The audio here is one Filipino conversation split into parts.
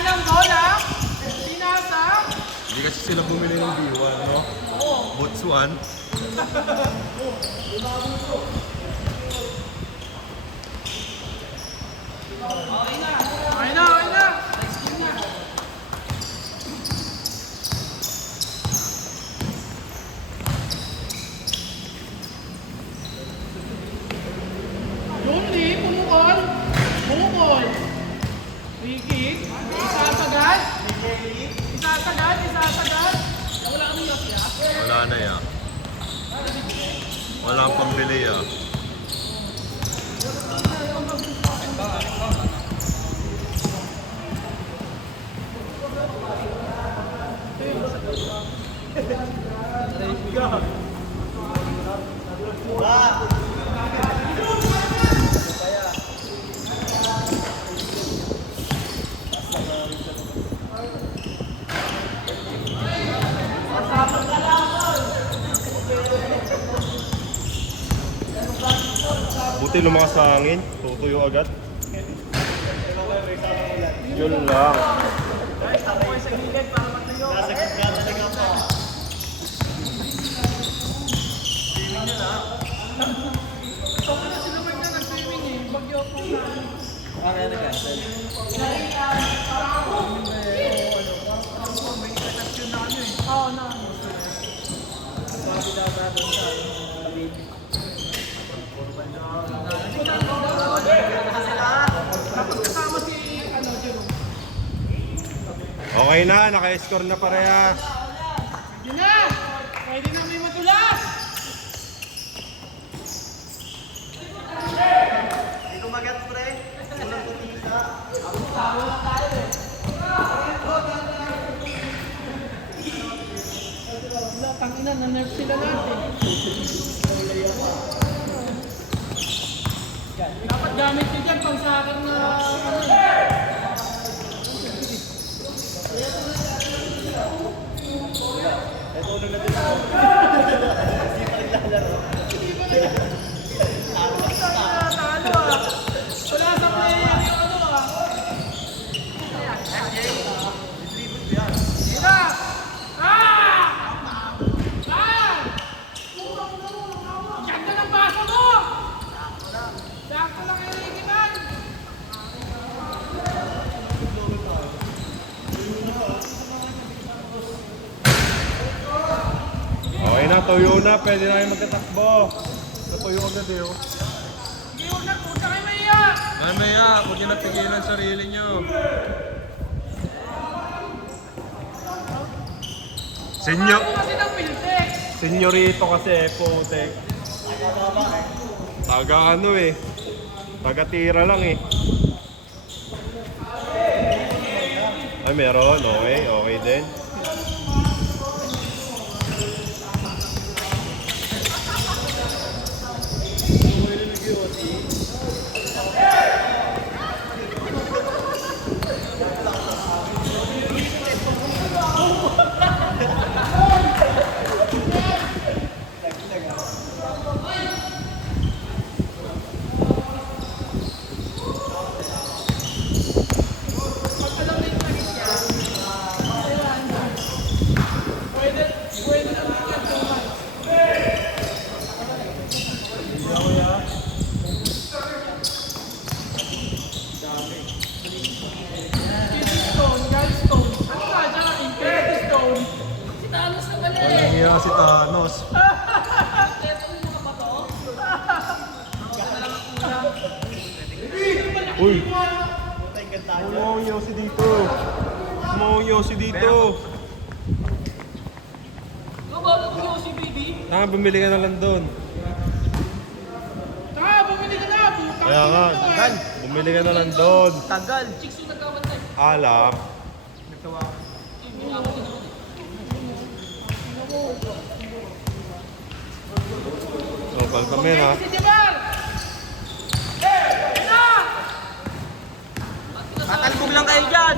ng bola. Pinasa. Hindi kasi sila bumili ng B1, no? Oo. Bots 1. Okay na. Okay na, okay na. Yun eh, pumukol. Pumukol. Ricky, isasagad. Isasagad, isasagad. Wala kami yosya. Wala na ya. Wala ang pambili ya. Buti lumakas sa hangin, tutuyo agad. Yun lang. Guys, ako ay sa gilid para matayo. Nasa gitna talaga po. Ito ko na sila na nag-swimming eh. Bagyo po na. Ano yan nag-cancel? May itasyon na ano eh. Oo, na ano. Tapos kasama si ano, Jerome. Okay na, naka-score na parehas. Yun na! Pwede na may matulas! Hindi ko mag-gets, pre. Unang kumisa. Wala, tangina, na-nerve sila natin. Dapat gamit nyo dyan pang sa akin na ano. Ito unang na din ako. Hindi pa naglalaro. Talo ah. Wala sa player yung ano ah. Ina! Ah! Ah! Ganda ng basa mo! Sakto lang yung Ricky man! Okay na, tuyo na, pwede na kayo magkatakbo. Natuyo agad eh. Oh. Hindi huwag na, huwag na kayo maiyak! Mamaya, huwag nyo napigilan sarili nyo. Senyo, Ako kasi ng pilte. senyorito kasi putek. Taga ano eh. Taga tira lang eh. Ay meron, okay, okay din. Pwede na lang yan, Thomas. Stone, Galstone. Ano ka dyan? Infinity Stone. Si Thanos na pala eh. Walang iya si Thanos. Uy! Umaunyaw si dito. Umaunyaw si dito. Ano ba ako yung OCBD? Bumili ka na lang doon. Taka, bumili ka na. Putang Kaya nga, ina to, eh. bumili ka na lang doon. Tagal. Chicks yung nagkakantay. Alak. So, kami ha. Si Jabar! Ina! Tatalbog lang kayo dyan.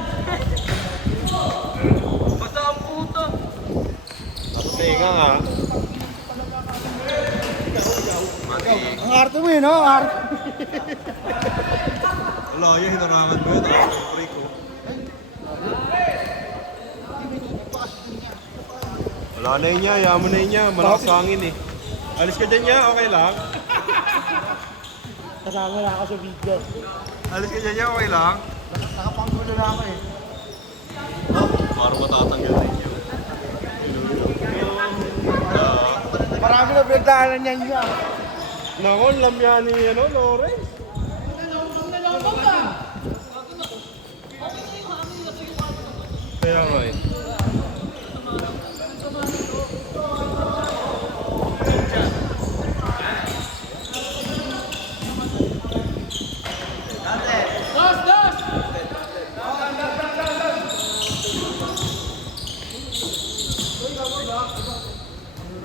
Basta ang puto. Tapos nga nga. Ang arte mo yun, no? Arte. Wala yun, hinarangan mo yun. Pre ko. Wala na yun niya, yaman na yun niya. Malakas sa hangin eh. Alis ka dyan niya, okay lang. Kasama na ako sa video. Alis ka dyan niya, okay lang. Nakapanggulo na ako eh. Parang matatanggal na yun. Marami na pinagdaanan niyan niya. Nako, lamyan ni Lawrence. Nalobong ka. Kaya nga eh. Dos, dos.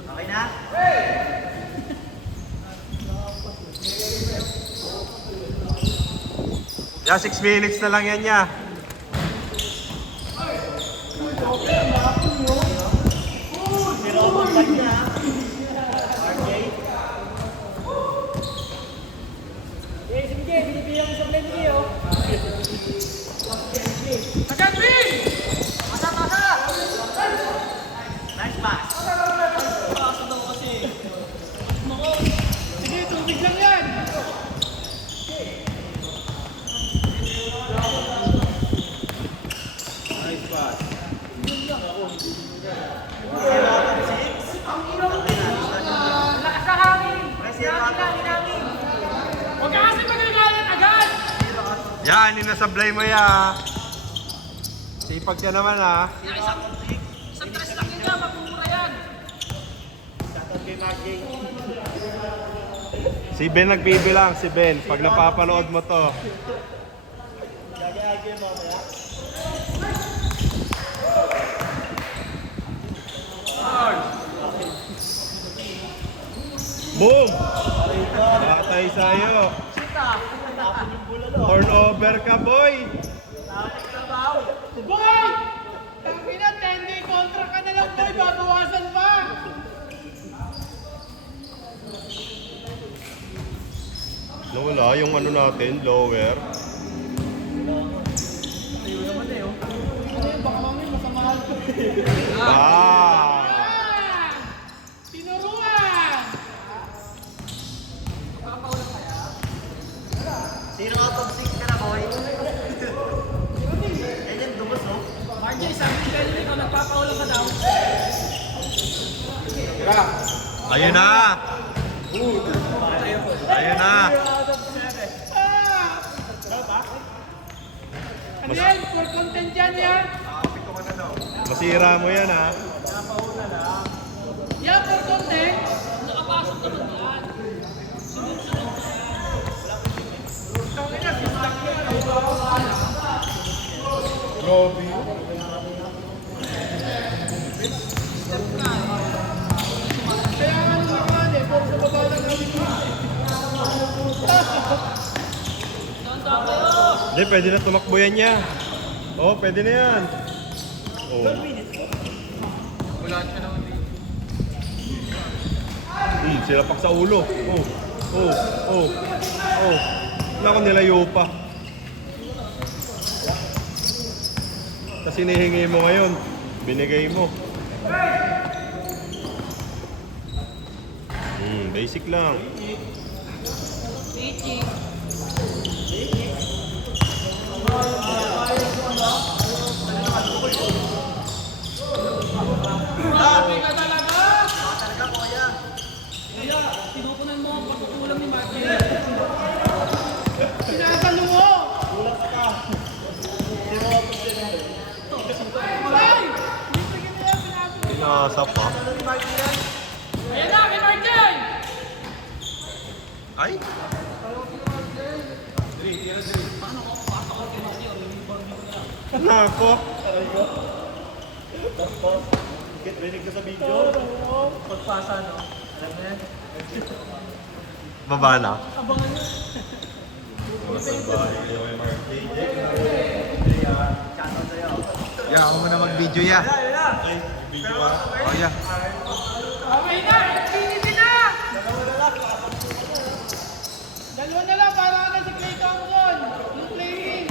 Okay na? Yeah, 6 minutes na lang yan niya. Sinobong bag niya. RJ. Sige, binibigyan ko sa play niyo. Agad, Vin! Nice pass. Sige, tubig lang yan. Nice pass. Lakas na hangin. Hinangin. Huwag ka kasi magagalit agad. Yan, inasablay mo ya. Sipag ka naman ha. Isang tres lang yun yan, magmumura yan. Shoutout kay Mark J. Si Ben nagbibilang, si Ben. Pag napapanood mo to. Gagi-agi mo mamaya. Boom! Patay sa'yo. Turnover ka, boy. Boy! Tangina, 10-day contract ka na lang, boy. Babawasan pa. Nawala yung ano natin, lower. Baka mami, masamahan ko. Ah! Tinuruan! Sino out of 6 ka na, boy? Yan yung dumas, no? Marjay, sabi ni Kelly, ikaw nagpapaulang ka daw. Ayun na! Ayun na! Daniel, for content yan yan. Masira mo yan ha. Yan, for content. Nakapasok naman yan. Grabe. Kaya nga naman eh, puro sa baba lang kami. Hindi, pwede na tumakbo yan niya. Oo, pwede na yan. Oo. Silapak sa ulo. Wala ko nilayo pa. Kasi nihingi mo ngayon, binigay mo. Basic lang. Grabe ka talaga! Talaga po yan. Kaya, tinupunan mo ang patutulang ni Marjay. Sinasalo mo! Kulang ka pa. Sino out of 7? Ay! Hindi ka na yan, sinasalo. Pinasa pa. Ano ni Mark yan? Ayan na, kay Marjay! Ay! Nako! Get ready ka sa video. Pagpasa, no? Alam mo yan? Baba na. Abangan nyo. Shoutout sa'yo. Ya, ako muna mag-video ya. Oh ya. Okay na, infinity na! Dalawa na lang, para na si Clay Thompson. Yung playing.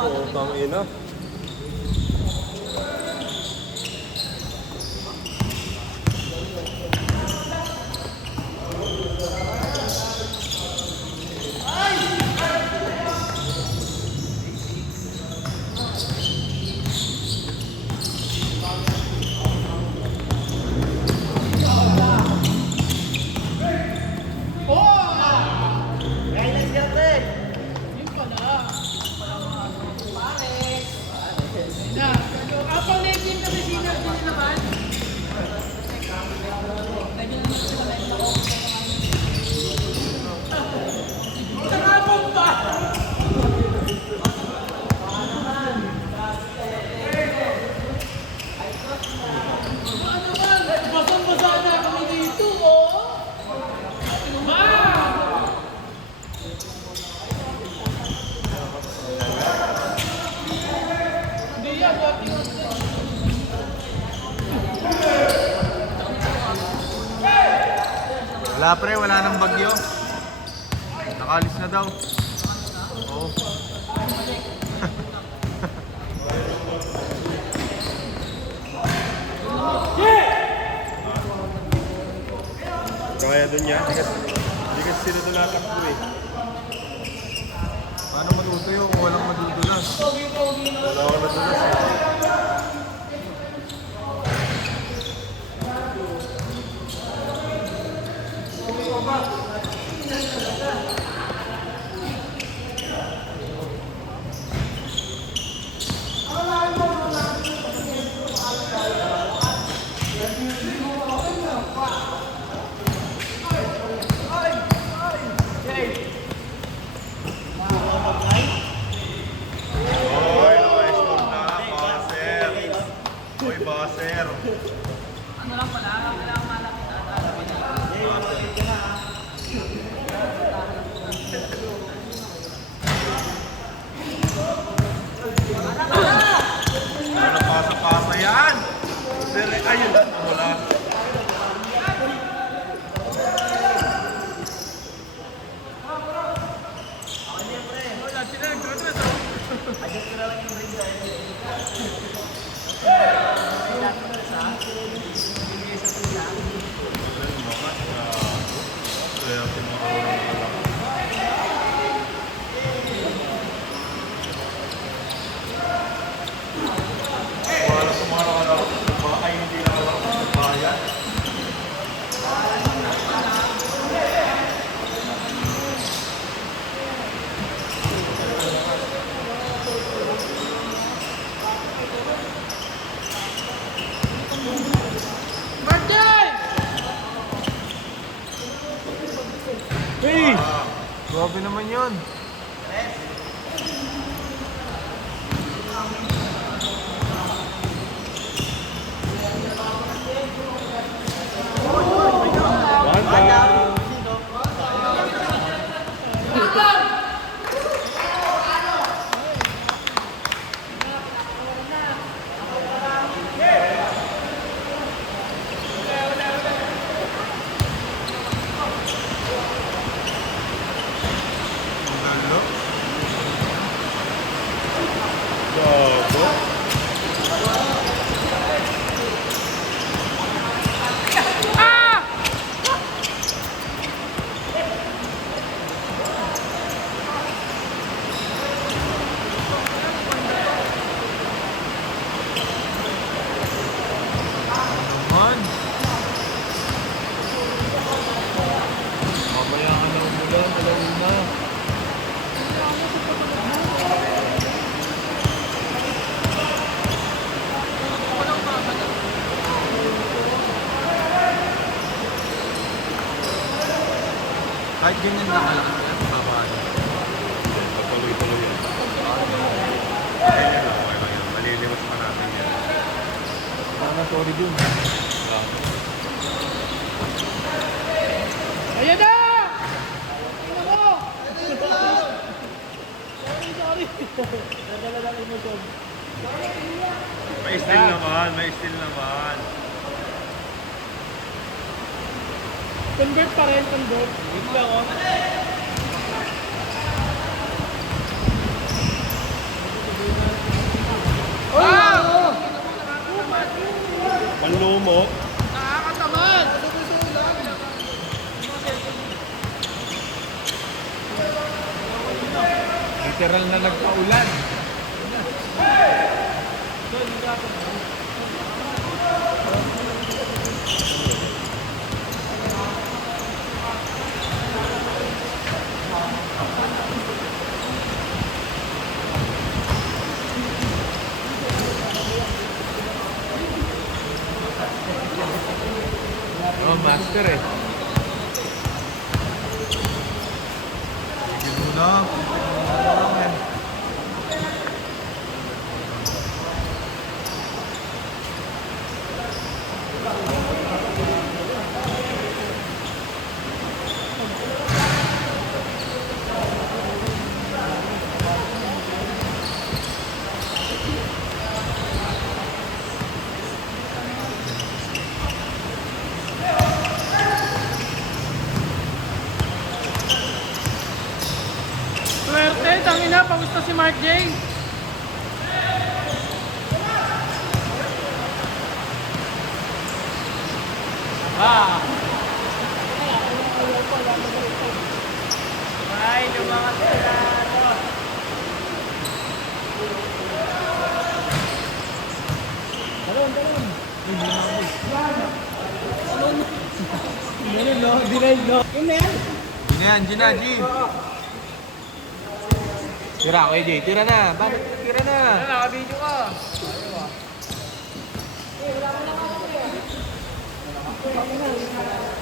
Putang ina. Yun pala. Na, apang legend kasi sino naman? Nakapag ba? Ano man? Basang-basa na kami dito, oh! Ma! Hindi yan, walking on the... Wala pre, wala nang bagyo. Nakalis na daw. Oo. Kaya dun yan, hindi kasi sila tumatakbo eh. Paano matutuyo kung walang madudulas? Wala akong nadulas eh. Oy, naka-score na, Baser. Oy, Baser. Ano lang pala, kailangan malapit Ano pasa-pasa yan? Pero ayun, wala. Wala sila nagtutros, oh. Kaya pinakawalan ko lang. Wala sa mga nakalaro. Ay, hindi nakalaro sa bayan. Martin! Hey! Grabe naman yun. Banda! Lalo. Gago. Naman. Mamaya ka na umulan, alauna. Kahit ganyan na kalaki yan, babaan. Patuloy-tuloy yan. Ayan lang, okay lang yan. Maliliwas pa natin yan. Sana sorry dun. Ayan na! Tingnan mo! Sorry. Nadala lang emotion. May still naman, may still naman. Convert pa rin, convert. Wait lang, oh. Panlumo. Nakakatamad! Literal na nagpaulan. Oh, master eh. Sige muna. Swerte, tangina, pamusta si Mark J? Ah! Ay, lumangat sila. Yan, Gina, G. Tira, okay, G. Tira na. Bakit? Tira na. Nakabidyo ka.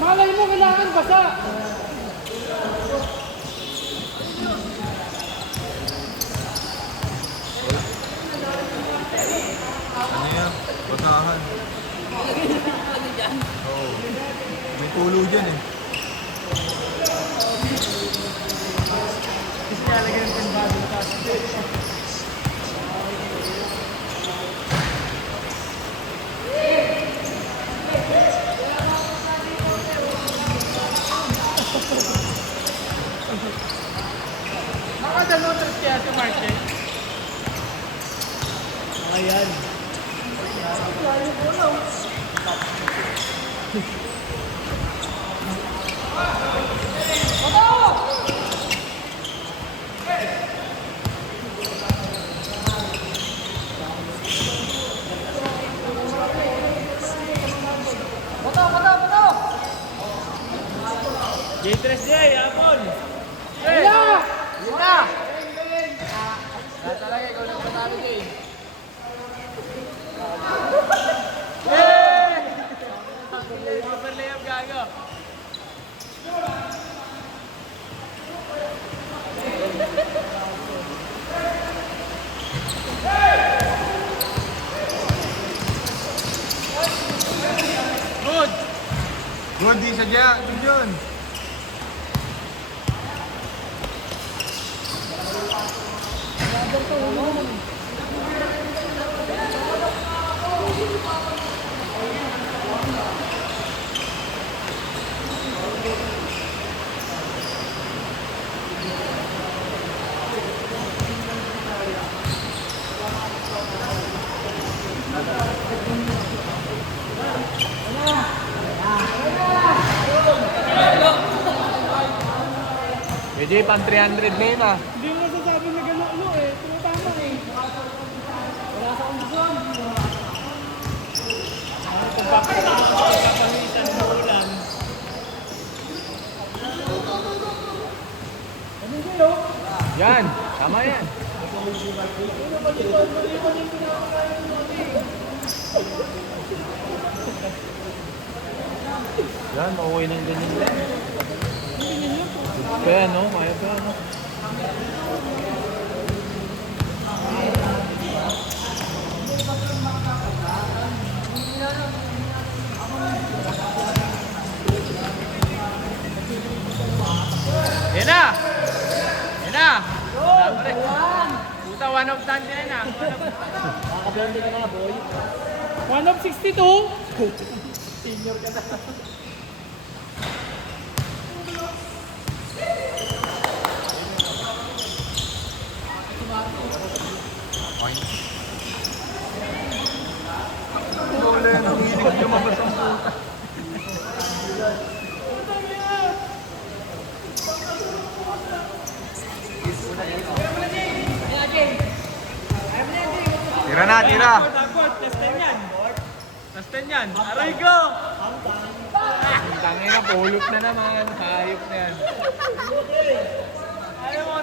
Malay mo, kailangan basa. Ano yan? Basahan. Oo. May tulo dyan eh. Nakadanotas kaya si Mark J. Ayan. J3J, Apon! Ila! Ila! Talaga, ikaw lang patalo, Jay. Super layup, gago. Good! Good, di sadya. Good yun. Medyo pang 300 na yun ah. Hindi mo nasasabi na gano'n eh. Tumatama eh. Wala sa kondisyon. Kung bakit kapalitan sa ulan. Yan, tama yan. Yan, mauwi ng ganyan lang. Kaya no, kaya pa no. Yan na! Yan na! Siyempre. Puta, 1 of 10 yan ah. Nakakabende ka na, boy. 1 of 62? Wala na, nanginig na, tira. Takot, last 10 yan. Last 10 yan. Aray ko! Tangin na, pulot na naman. Hayop na yan.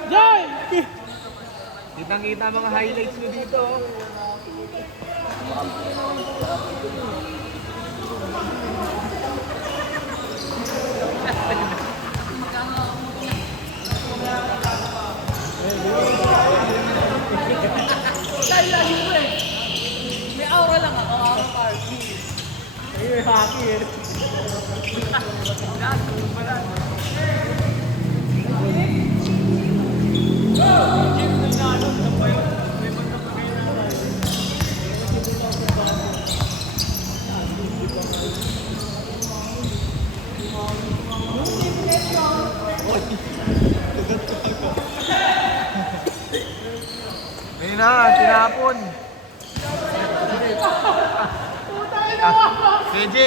Jay! Kitang-kita mga highlights mo dito. Dahil lagi mo eh. May aura lang ako, aura party. Ayun, hockey eh. May na, tinapon. CJ.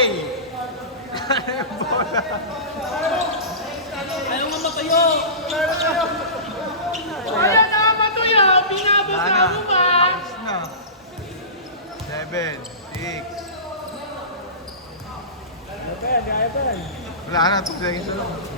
Ayaw nga matayo. Kaya na matuyo, binabas Wala na na. mo ba? Tapos na. 7, 6. Kaya, kaya pa rin. Wala na, 2 seconds na lang.